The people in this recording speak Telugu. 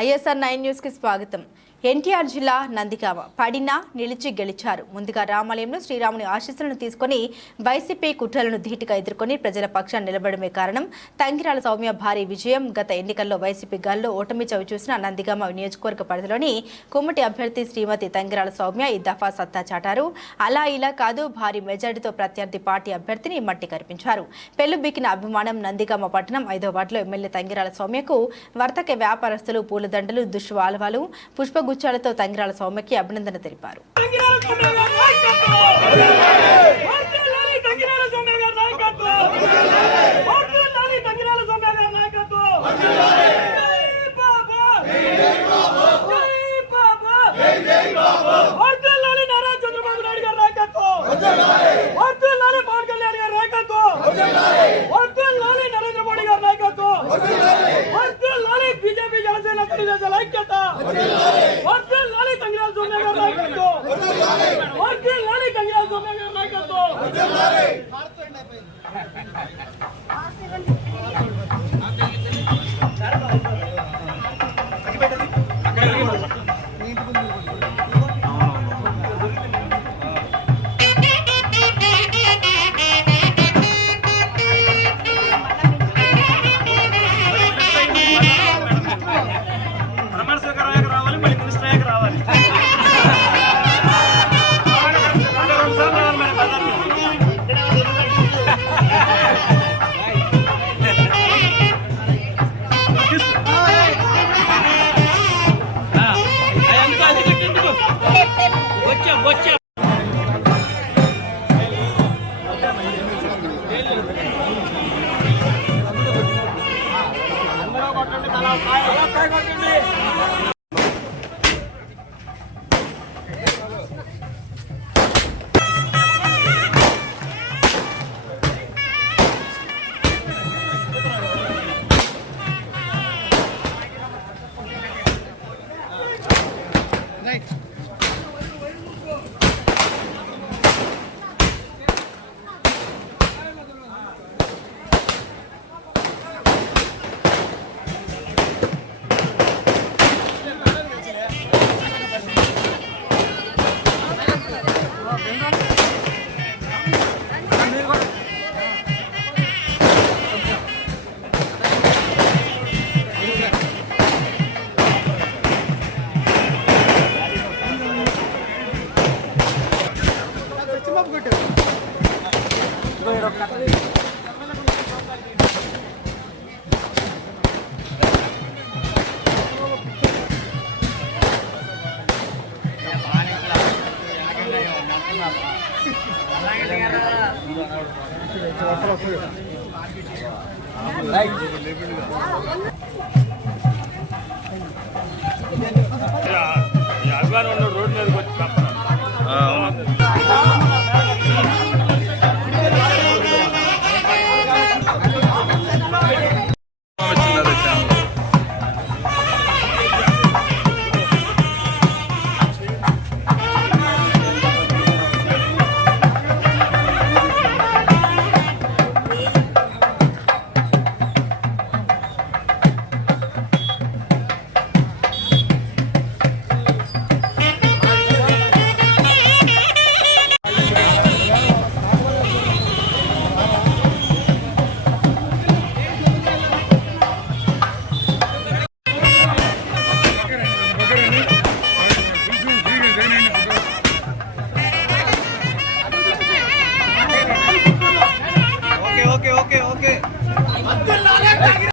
ఐఎస్ఆర్ 9 న్యూస్ కి స్వాగతం. ఎన్టీఆర్ జిల్లా నందిగామ పడినా నిలిచి గెలిచారు. ముందుగా రామాలయంలో శ్రీరాముని ఆశీస్సులను తీసుకుని వైసీపీ కుట్రలను ధీటుగా ఎదుర్కొని ప్రజల పక్షాన్ని నిలబడమే కారణం. తంగిరాల సౌమ్య భారీ విజయం. గత ఎన్నికల్లో వైసీపీ గాల్లో ఓటమి చవిచూసిన నందిగామ నియోజకవర్గ పరిధిలోని కుమ్మటి అభ్యర్థి శ్రీమతి తంగిరాల సౌమ్య ఈ దఫా సత్తా చాటారు. అలా ఇలా కాదు, భారీ మెజారిటీతో ప్రత్యర్థి పార్టీ అభ్యర్థిని మట్టి కరిపించారు. పెళ్లుబిక్కిన అభిమానం. నందిగామ పట్టణం 5వ వార్డులో ఎమ్మెల్యే తంగిరాల సౌమ్యకు వర్తక వ్యాపారస్తులు పూలదండలు, దుష్వాలవాలు, పుష్పగుచ్చాలతో తంగిరాల సౌమ్యకి అభినందన తెలిపారు. రోడ్ మీద